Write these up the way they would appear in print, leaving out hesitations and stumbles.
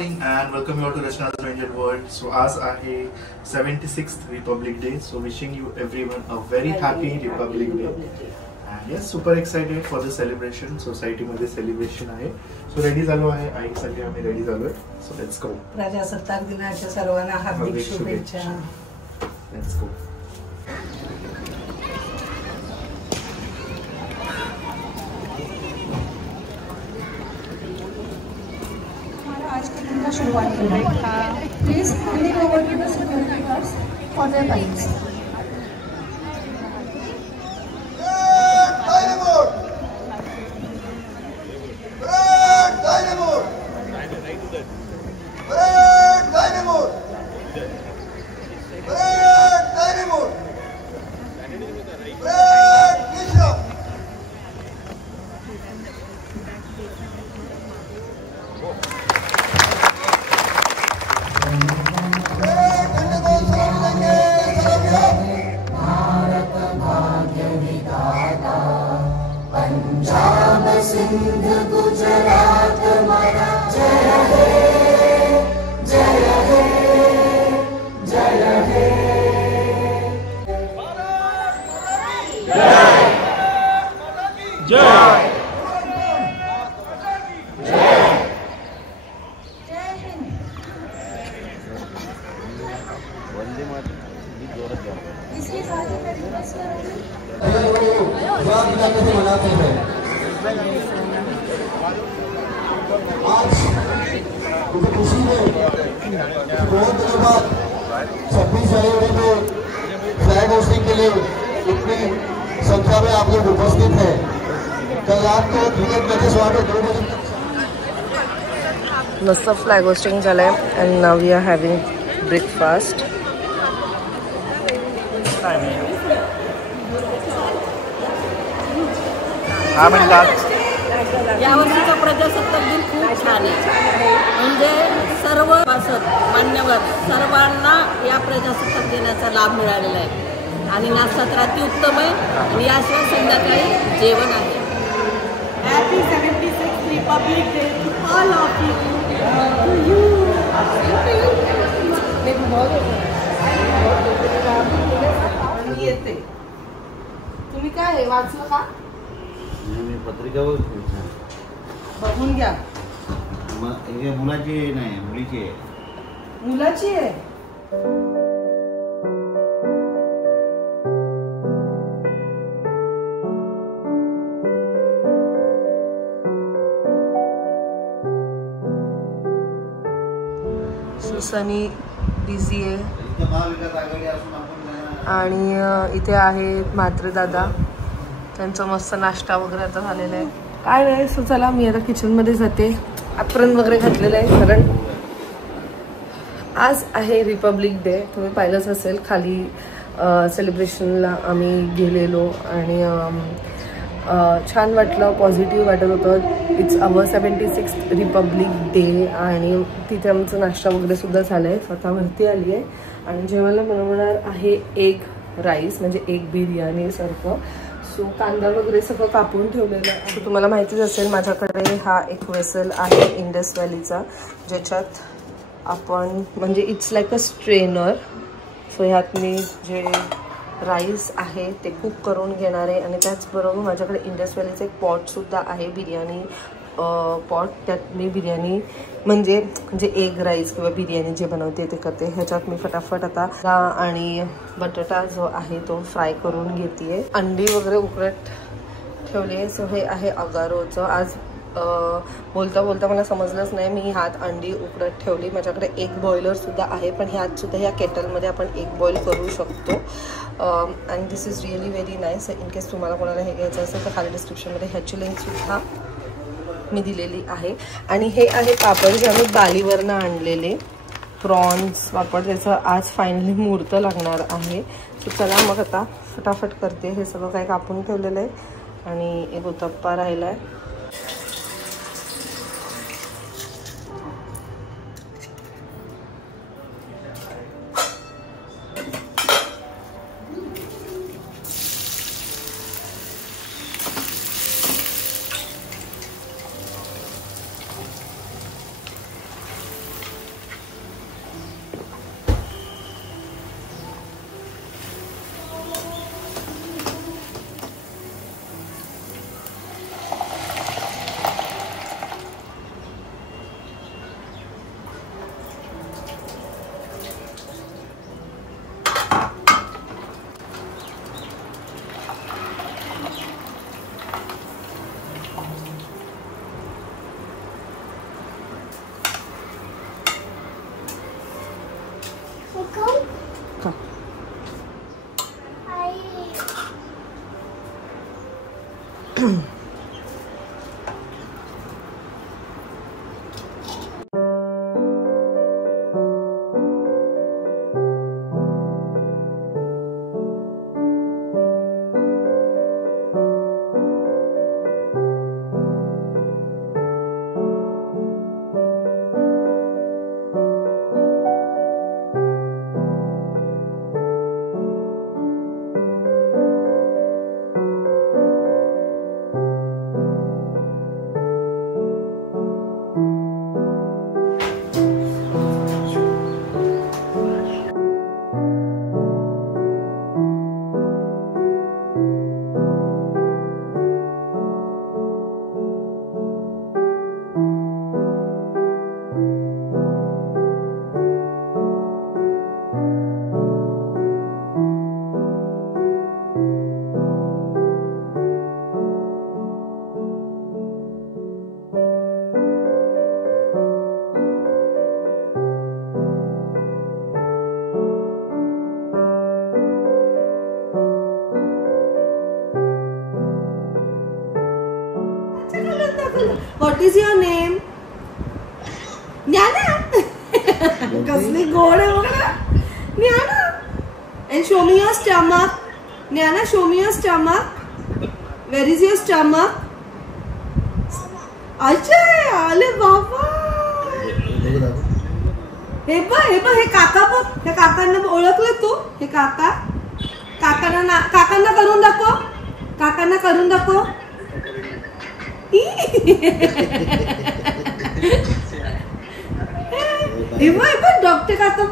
morning and welcome you all to Rachna's Stranger World. So आज आहे 76th Republic Day. So wishing you everyone a very happy Republic Day. And yes, super excited for the celebration. Society मध्ये celebration आहे. So ready झालो आहे. आईसाठी आम्ही ready झालोय. So let's go. प्रजासत्ताक दिनाच्या सर्वांना हार्दिक शुभेच्छा. Let's go. शुरुआत please handing over to the security guards for their rights. Sindh Gujarat जय हे जय हे जय हे जय जय वंदे मातरम इसके साथ ही मैं रिक्वेस्ट करूंगी मनाते हैं आज मुझे खुशी है बहुत दिनों बाद 26 जनवरी को फ्लैग होस्टिंग के लिए इतनी संख्या में आप लोग उपस्थित हैं। कल रात को क्रिकेट मैचेस वहाँ पे 2 बजे मस्त फ्लॅग होस्टिंग झालंय and now we are having breakfast. यावर्षीचा प्रजासत्ताक दिन खूप छान आहे. म्हणजे सर्व मान्यवर सर्वांना या प्रजासत्ताक दिनाचा लाभ मिळालेला आहे आणि नाश्ता तर अतिउत्तम आहे आणि याशिवाय संध्याकाळी जेवण आहे. Happy 76th republic day to all of you. येते तुम्ही काय वाचलं का? मी पत्रिका बघून घ्या. मुलाची नाही मुलीची आहे. मुलाची आहे. सनी बिझी आहे आणि इथे आहे म्हात्रे दादा. त्यांचा मस्त नाश्ता वगैरे आता झालेला आहे. काय नाही. सो चला मी आता किचनमध्ये जाते. ॲप्रन वगैरे घातलेलं आहे कारण आज आहे रिपब्लिक डे. तुम्ही पाहिलंच असेल खाली सेलिब्रेशनला आम्ही गेलेलो आणि छान वाटलं. पॉझिटिव्ह वाटत होतं. It's our 76th republic day आणि तिथे आमचं नाश्ता वगैरे सुद्धा झालं आहे. स्वतःवरती आली आहे आणि जेवायला बनवणार आहे एग राईस म्हणजे एग बिर्याणीसारखं. सो कांदा वगैरे सगळं कापून ठेवलेलं आहे. सो तुम्हाला माहितीच असेल माझ्याकडे हा एक वेसल आहे इंडस व्हॅलीचा ज्याच्यात आपण म्हणजे it's like a strainer. So ह्यात मी जे राईस आहे ते कुक करून घेणार आहे आणि त्याचबरोबर माझ्याकडे इंडस व्हॅलीचं एक पॉटसुद्धा आहे बिर्याणी पॉट. त्यात मी बिर्याणी म्हणजे एग राईस किंवा बिर्याणी जे बनवते ते करते. ह्याच्यात मी फटाफट आता आणि बटाटा जो आहे तो फ्राय करून घेते. अंडी वगैरे उकळत ठेवले. सो हे आहे अगारोचं. आज बोलता बोलता मला समजलंच नाही मी ह्यात अंडी उकळत ठेवली. माझ्याकडे एग बॉयलरसुद्धा आहे पण ह्यातसुद्धा ह्या केटलमध्ये आपण एग बॉईल करू शकतो. And this is really very nice. In case तुम्हाला कोणाला हे घ्यायचं असेल तर खाली डिस्क्रिप्शनमध्ये ह्याची लिंकसुद्धा मी दिलेली आहे. आणि हे आहे पापड जे आम्ही बालीवरनं आणलेले प्रॉन्स पापड. त्याचं आज फायनली मुहूर्त लागणार आहे. सो चला मग आता फटाफट करते. हे सगळं काही कापून ठेवलेलं आहे आणि एक उत्तप्पा राहिला आहे. What is your name? Nyana. Kasli gold hai bhai. Nyana. And show me your stomach. Nyana, show me your stomach. Where is your stomach? अच्छा आले बाबा. हे काका बघ. हे काकांना ओळखलं तू? हे काका. काकांना करून दाखव. काकांना करून दाखव. डॉक्टर काका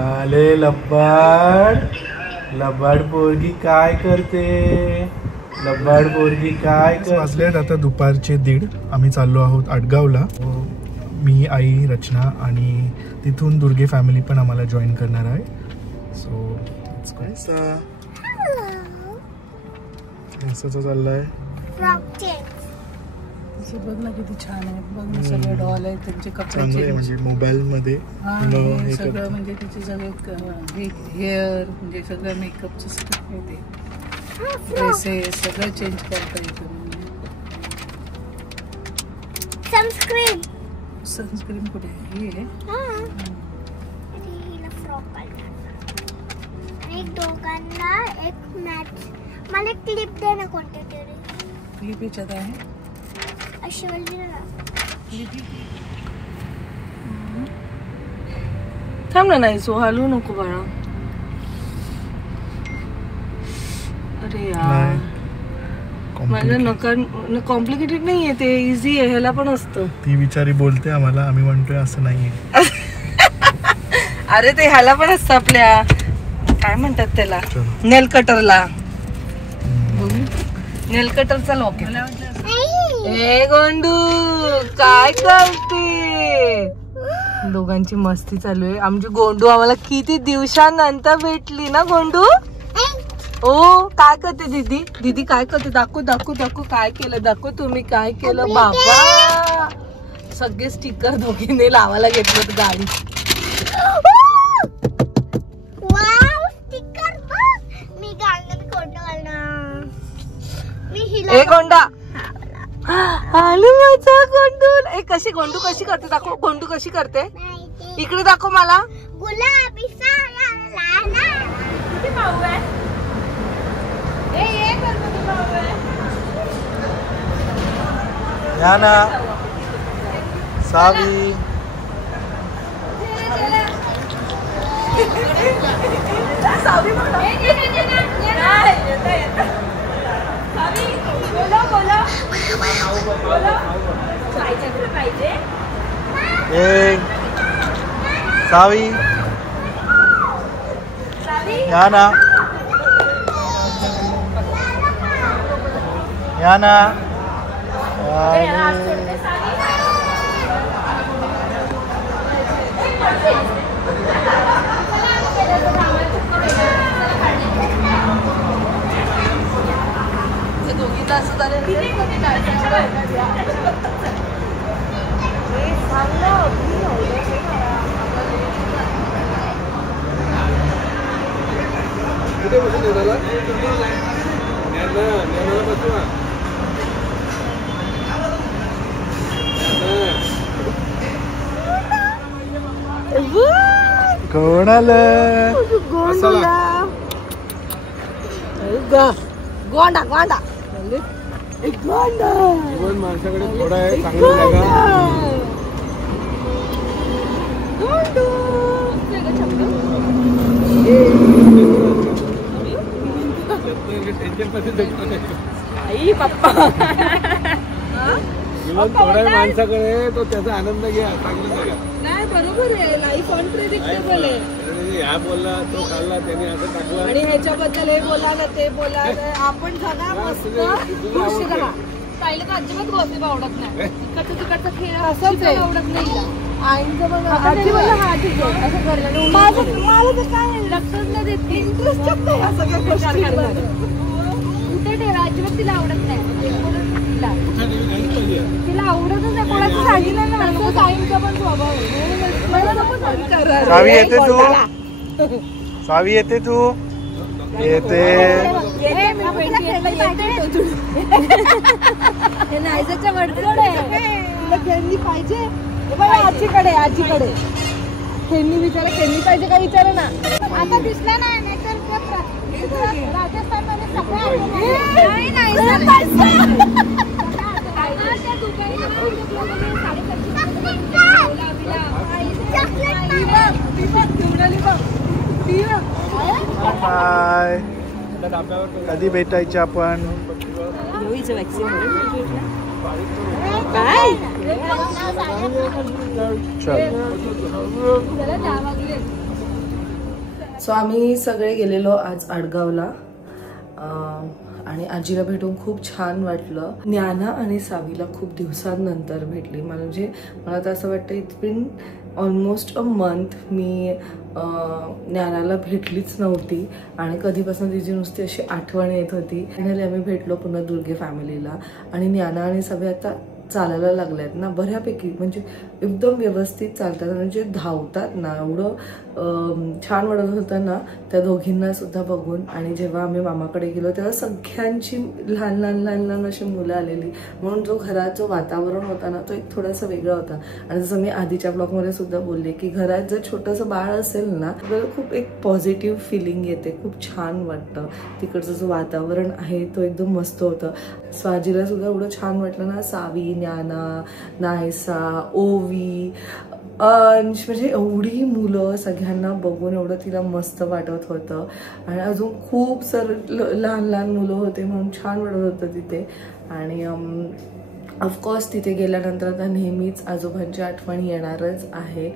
आले लबाड पोरगी काय करते? लबाड पोरगी काय वाजलेत आता दुपारचे 1:30. आम्ही चाललो आहोत आटगावला. मी, आई, रचना आणि तिथून दुर्गे फॅमिली पण आम्हाला जॉईन करणार आहे. सो असं चाललंय. बघ ना किती छान आहे. बघ ना सगळे डॉल आहेत त्यांचे कपडे म्हणजे मोबाईल मध्ये सगळं म्हणजे तिचे सगळे हेअर म्हणजे सगळं मेकअपचं सगळं ते ड्रेसेस सगळं चेंज करता येतं. सनस्क्रीन कुठे आहे? दोघांना एक मॅच. मला क्लिप दे ना कोणते तरी. क्लिप याच्यात आहे अशी वाली ना. थांब ना. नाही सो हालू नको बाळा. अरे यार माझं नका. कॉम्प्लिकेटेड नाहीये ते, इझी आहे. ह्याला पण असतं. ती बिचारी बोलते आम्हाला, आम्ही म्हणतोय असं नाहीये. अरे ते ह्याला पण असतं आपल्या काय म्हणतात त्याला नेल कटरला. नेल कटरचा लॉक आहे. ए गोंडू काय करते? दोघांची मस्ती चालू आहे. आमची गोंडू आम्हाला किती दिवसानंतर भेटली ना गोंडू. ओ काय करते दीदी? दीदी काय करते? दाखव काय केलं. दाखव तुम्ही काय केलं. बाबा सगळे स्टिकर दोघींनी लावायला घेतलं गाडी. ए गोंडा आलू माझा गोंडू. ए कशी गोंडू कशी करते? दाखव गोंडू कशी करते. इकडे दाखव मला. गुलाबी याना सावी सावी याना कोण आलं? गोंडा गोंडा माणसाकडे थोडा आहे चांगलं आई पप्पा थोड्या माणसाकडे तो त्याचा आनंद घ्या चांगलं जगा. नाही बरोबर आहे लाईफ अनप्रेडिक्टेबल आहे. हा बोलला तो खाल्ला त्याने असं टाकला आणि ह्याच्याबद्दल हे बोला ना ते बोला आपण जगा मस्त खुश राहा. पाहिलं तर अजिबात गॉसिप आवडत नाही. तिकडचा खेळ असंच आहे. आवडत नाही. आईंचं बघा आजी बोला हा ठीक आहे असं करलं मला तर काय लक्षच नाही देत. इंटरेस्टच नाही या सगळ्या गोष्टी. कुठे ठेवा अजिबात तिला आवडत नाही. तिला आवडतच नाही. कोणाचं सांगितलं ना मला आईंचा पण स्वभाव आहे. सावी येते तू? सावी येते तू? येते. नायजाच्या वडकडे तुला खेळणी पाहिजे आजीकडे आजीकडे खेळणी विचारा खेळणी पाहिजे का विचारा ना. आता दिसला नाही राजस्थानमध्ये बाय. कधी भेटायचे आपण? सो आम्ही सगळे गेलेलो आज आडगावला आणि आजीला भेटून खूप छान वाटलं. ज्ञाना आणि सावीला खूप दिवसांनंतर भेटली. म्हणजे मला तर असं वाटतं it's been almost a month मी ज्ञानाला भेटलीच नव्हती आणि कधीपासून तिची नुसती अशी आठवण येत होती. फायनली आम्ही भेटलो पुन्हा दुर्गे फॅमिलीला. आणि ज्ञाना आणि सावी आता चालायला लागल्यात ना बऱ्यापैकी, म्हणजे एकदम व्यवस्थित चालतात. म्हणजे धावतात ना, एवढं छान वाटत होतं ना त्या दोघींना सुद्धा बघून. आणि जेव्हा आम्ही मामाकडे गेलो तेव्हा सगळ्यांची लहान लहान लहान लहान अशी मुलं आलेली, म्हणून जो घरात जो वातावरण होता ना तो एक थोडासा वेगळा होता. आणि जसं मी आधीच्या ब्लॉगमध्ये सुद्धा बोलले की घरात जर छोटंसं बाळ असेल ना तर खूप एक पॉझिटिव्ह फिलिंग येते, खूप छान वाटतं. तिकडचं जो वातावरण आहे तो एकदम मस्त होतं. स्वाजीला सुद्धा एवढं छान वाटलं ना. सावी, ज्ञाना, नायसा, ओवी, अंश, म्हणजे एवढी मुलं सगळ्यांना बघून एवढं तिला मस्त वाटत होतं. आणि अजून खूप लहान लहान मुलं होते म्हणून छान वाटत होतं तिथे. आणि ऑफकोर्स तिथे गेल्यानंतर आता नेहमीच आजोबांची आठवण येणारच आहे.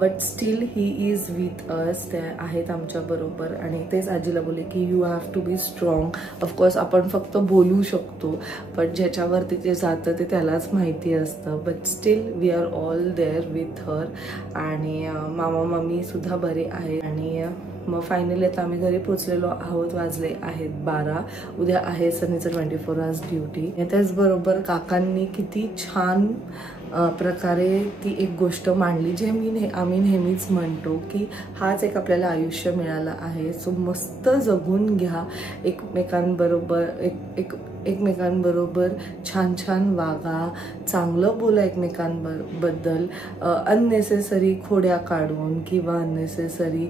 But still he is with us, ते आहेत आमच्याबरोबर. आणि तेच आजीला बोलले की you have to be strong. Of course आपण फक्त बोलू शकतो, बट ज्याच्यावरती जे जातं ते त्यालाच माहिती असतं. But still we are all there with her. आणि मामा मामी सुद्धा बरे आहेत. आणि मग फायनली आता आम्ही घरी पोचलेलो आहोत. वाजले आहेत 12. उद्या आहे सनीचं 24 hours ड्युटी. त्याचबरोबर काकांनी किती छान प्रकारे ती एक गोष्ट मांडली जे आम्ही नेहमीच म्हणतो की हाच एक आपल्याला आयुष्य मिळालं आहे. सो मस्त जगून घ्या, एकमेकांबरोबर छान छान वागा, चांगलं बोला एकमेकांबद्दल. अननेसेसरी खोड्या काढून किंवा अननेसेसरी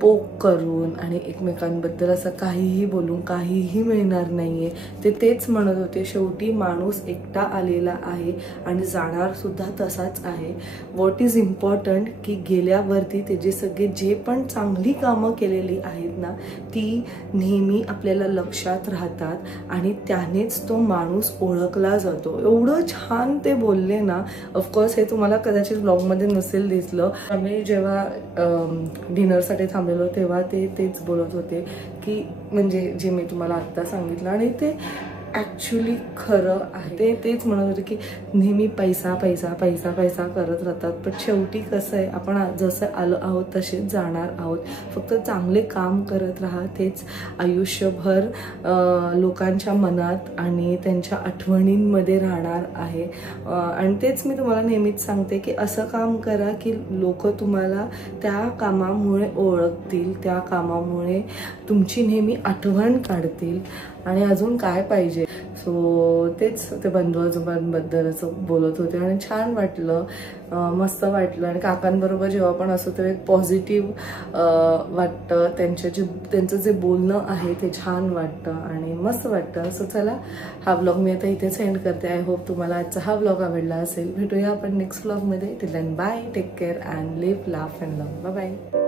पोक करून आणि एकमेकांबद्दल असं काहीही बोलून काहीही मिळणार नाहीये. ते तेच म्हणत होते, शेवटी माणूस एकटा आलेला आहे आणि जाणार सुद्धा तसाच आहे. व्हॉट इज इम्पॉर्टंट की गेल्यावरती त्याचे सगळे जे पण चांगली कामं केलेली आहेत ना ती नेहमी आपल्याला लक्षात राहतात आणि त्यानेच तो माणूस ओळखला जातो. एवढं छान ते बोलले ना. ऑफकोर्स हे तुम्हाला कदाचित ब्लॉगमध्ये नसेल दिसलं. आम्ही जेव्हा डिनरसाठी थांबलेलो तेव्हा ते तेच बोलत होते की म्हणजे जे मी तुम्हाला आत्ता सांगितलं. आणि ते ॲक्च्युली खरं आहे. तेच म्हणत होते की नेहमी पैसा पैसा पैसा पैसा करत राहतात, पण शेवटी कसं आहे, आपण जसं आलो आहोत तसेच जाणार आहोत. फक्त चांगले काम करत राहा, तेच आयुष्यभर लोकांच्या मनात आणि त्यांच्या आठवणींमध्ये राहणार आहे. आणि तेच मी तुम्हाला नेहमीच सांगते की असं काम करा की लोक तुम्हाला त्या कामामुळे ओळखतील, त्या कामामुळे तुमची नेहमी आठवण काढतील. आणि अजून काय पाहिजे. सो तेच ते बंधू आजोबांबद्दल असं बोलत होते आणि छान वाटलं, मस्त वाटलं. आणि काकांबरोबर जेव्हा पण असो तेव्हा एक पॉझिटिव्ह वाटतं, त्यांचं जे बोलणं आहे ते छान वाटतं आणि मस्त वाटतं. सो चला, हा व्लॉग मी आता इथेच एंड करते. आय होप तुम्हाला आजचा हा व्लॉग आवडला असेल. भेटूया आपण नेक्स्ट व्लॉगमध्ये. Till then bye, take care and live, laugh and love. Bye bye.